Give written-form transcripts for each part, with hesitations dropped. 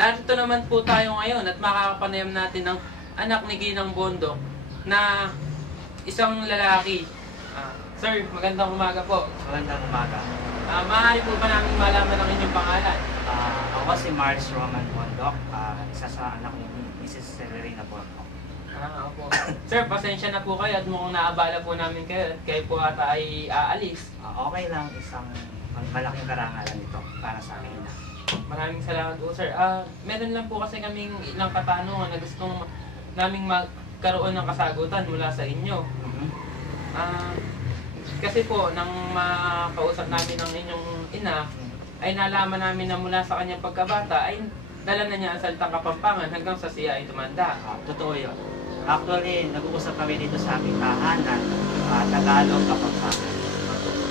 narito naman po tayo ngayon at makakapanayam natin ng anak ni Ginang Bondok na isang lalaki. Sir, magandang umaga po. Magandang umaga. Maaari po ba namin malaman ang inyong pangalan? Ako si Mars Roman Bondok, isa sa anak ni Mrs. Celerina Bondok. Opo. Sir, pasensya na po kayo at mukhang naabala po namin kayo at kayo po ata ay aalis. Okay lang, isang malaking karangalan ito para sa akin. Maraming salamat po, sir. Meron lang po kasi kaming ilang katanungan na gustong naming magkaroon ng kasagutan mula sa inyo. Kasi po, nang makausap namin ng inyong ina, ay nalaman namin na mula sa kanyang pagkabata ay dala na niya ang salitang Kapampangan hanggang sa siya ay tumanda. Totoo yun. Actually, nag-uusap kami dito sa aming tahanan, Tagalog, Kapampangan.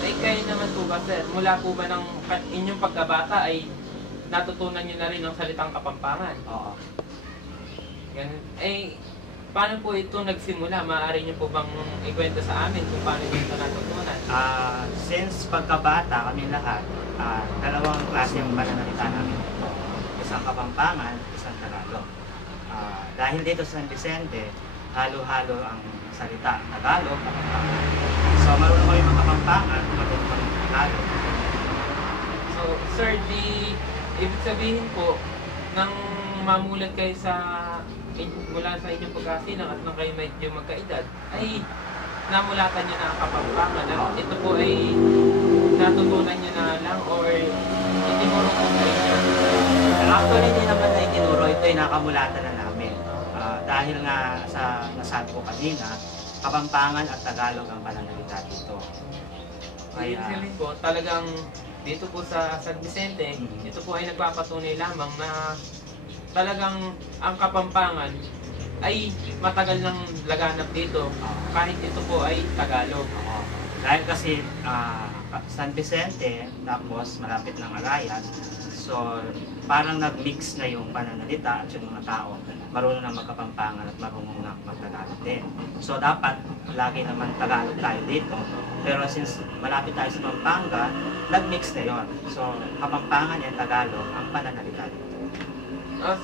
Ay kayo naman po ba, sir? Mula po ba ng inyong pagkabata ay natutunan niyo na rin ang salitang Kapampangan? Oo. Ganun. Paano po ito nagsimula? Maaari niyo po bang ikwento sa amin kung paano niyo ito natutunan? Since pagkabata kami lahat, dalawang klase yung pananalita namin dito. Isang Kapampangan, isang Tagalog. Dahil dito sa San Vicente, halo-halo ang salita. Tagalog, Kapampangan. So, marunong kami mga Kapampangan, marunong kami mga Tagalog. So, sir, ibig sabihin po, nang mamulat kayo mula sa inyong pagkasilang at nang kayo medyo magkaedad, ay namulatan niyo na ang Kapampangan. Ito po ay natutunan niyo na lang or itinuro po sa inyo? Actually, hindi naman na itinuro. Ito ay nakamulatan na namin. Dahil nga sa nasabi ko kanina, Kapampangan at Tagalog ang pananalita dito. Ibig sabihin po, talagang dito po sa San Vicente, ito po ay nagpapatunay lamang na talagang ang Kapampangan ay matagal nang laganap dito, kahit ito po ay Tagalog. Dahil kasi San Vicente, tapos malapit ng Arayan, so parang nag-mix na yung pananalita at yung mga tao marunong na magkapampangan at marunong na magtagalog din. So dapat lagi naman Tagalog tayo dito. Pero since malapit tayo sa Pampanga, nag-mix na yon. So Kapampangan and Tagalog ang pananalita dito.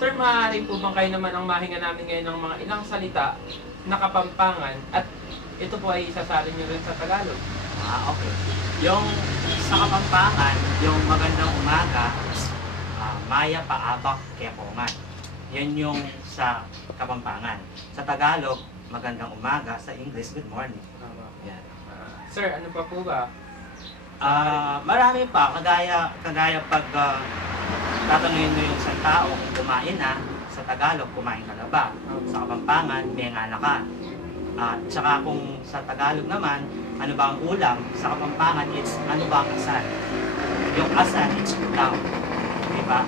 Sir, maaari po bang kayo naman ang mahinga namin ngayon ng mga ilang salita na Kapampangan at ito po ay isasalin nyo rin sa Tagalog? Okay. Yung sa Kapampangan, yung magandang umaga, Maya Paabak Kepongan. Yan yung sa Kapampangan. Sa Tagalog, magandang umaga. Sa English, good morning. Yan. Sir, ano pa po ba? Marami pa. Kagaya pag tatanungin mo yung isang tao kung kumain na, sa Tagalog, kumain ka na ba? Sa Kapampangan, may ngala ka. Tsaka kung sa Tagalog naman, ano ba ang ulam? Sa Kapampangan, it's ano ba ang asan? Yung asan, it's ulam. Diba?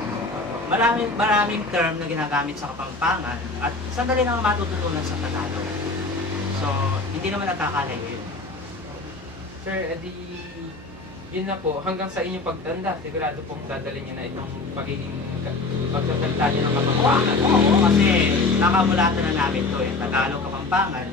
Maraming term na ginagamit sa Kapampangan at sandali lang matututunan sa Tagalog. So, hindi naman nakakalayo yun. Sir, yun na po, hanggang sa inyong pagtanda, sigurado pong dadalhin niyo na itong pagsasalita niyo ng Kapampangan. Oo, kasi nakamulatan na namin to eh. Tagalog, Kapampangan,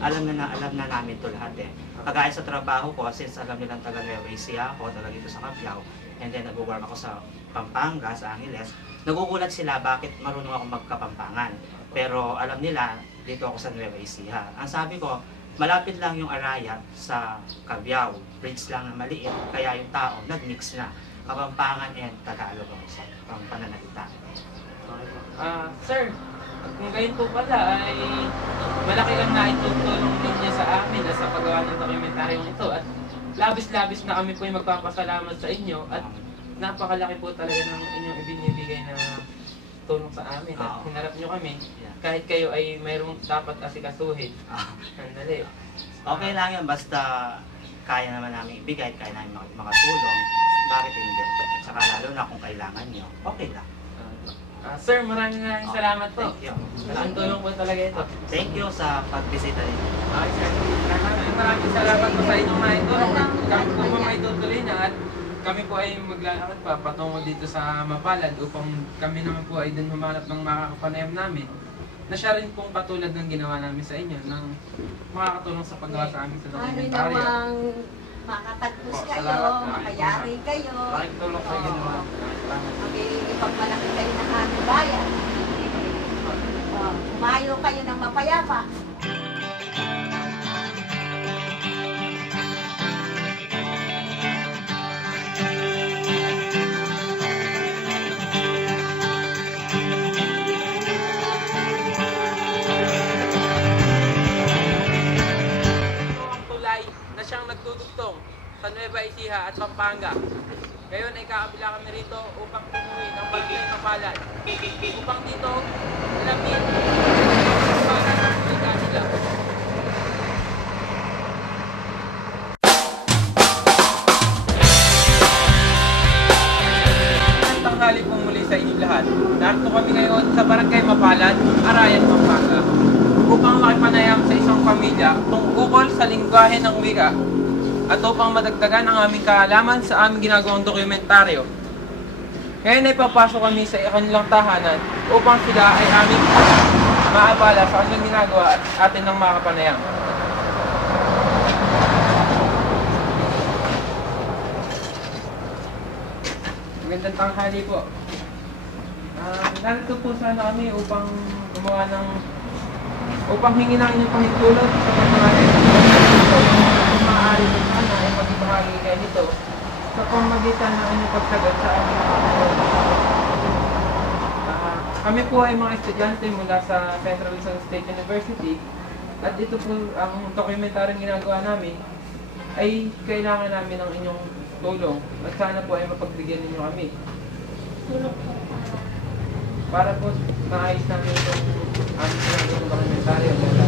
alam na namin to lahat eh. Kagaya sa trabaho ko, since alam nilang taga Nueva Ecija ako, taga dito sa Capiao, and then nag-work ako sa Pampanga, sa Angeles, nagugulat sila bakit marunong ako magkapampangan. Pero alam nila, dito ako sa Nueva Ecija. Ang sabi ko, malapit lang yung Arayat sa Cabiao. Bridge lang na maliit, kaya yung tao nag-mix na. Kapampangan and Tagalog ang pananalita. Sir, kung gayon po pala ay malaki ang naitutulong ninyo sa amin sa paggawa ng dokumentaryong ito at labis-labis na kami po yung magpapasalamat sa inyo at napakalaki po talaga ng inyong ibinibigay na tulong sa amin at hinarap nyo kami kahit kayo ay mayroong dapat asikasuhin. Sandali. Okay lang yan, basta kaya naman namin ibigay, kaya namin makatulong. Bakit hindi? Saka lalo na kung kailangan nyo, okay lang. Sir, maraming salamat po. Thank you. Ang tulong po talaga ito. Thank you sa pagbisita nito. Sir, maraming salamat po sa inyong naitulong. Kami po may tutuloy na at kami po ay maglalakad pa patungo dito sa Mapalad upang kami naman po ay din humanap ng makakapanayam namin na siya rin pong katulad ng ginawa namin sa inyo ng makakatulong sa paggawa sa amin sa dokumentaryo. Makatagpos kayo, makayari kayo. Maraming tulong sa ginawa. Ipagmalaki kayo ng aming bayan. kayo ng mapayapa. Ito ang tulay na siyang nagdudugtong sa Nueva Ecija at Pampanga. Ngayon ay kakabila kami rito upang tumuhin ang barangay Kapalan. Upang dito, alamin para sa mga nila. Tanghali po muli sa inyong lahat. Narito kami ngayon sa barangay Mapalan, Arayan, Pampanga, upang makipanayam sa isang pamilya tungkol sa lingwahe ng wika at upang madagdagan ang aming kaalaman sa aming ginagawang dokumentaryo. Ngayon ay papasok kami sa kanilang tahanan upang sila ay aming maabala sa kanilang ginagawa at atin ng makapanayam. Magandang tanghali po. Narito po sana kami upang gumawa upang hingi ng inyong pahintulot sa pagmamahal. Kung maaari mo sana ay magbahagi kayo nito sa pamamagitan ng inyong pagsagot sa aming mga kami po ay mga estudyante mula sa Central Luzon State University at ito po ang dokumentaryong ginagawa namin ay kailangan namin ng inyong tulong at sana po ay mapagbigyan ninyo kami. Tulog po Para po maayos namin itong aming ginagawang dokumentaryo.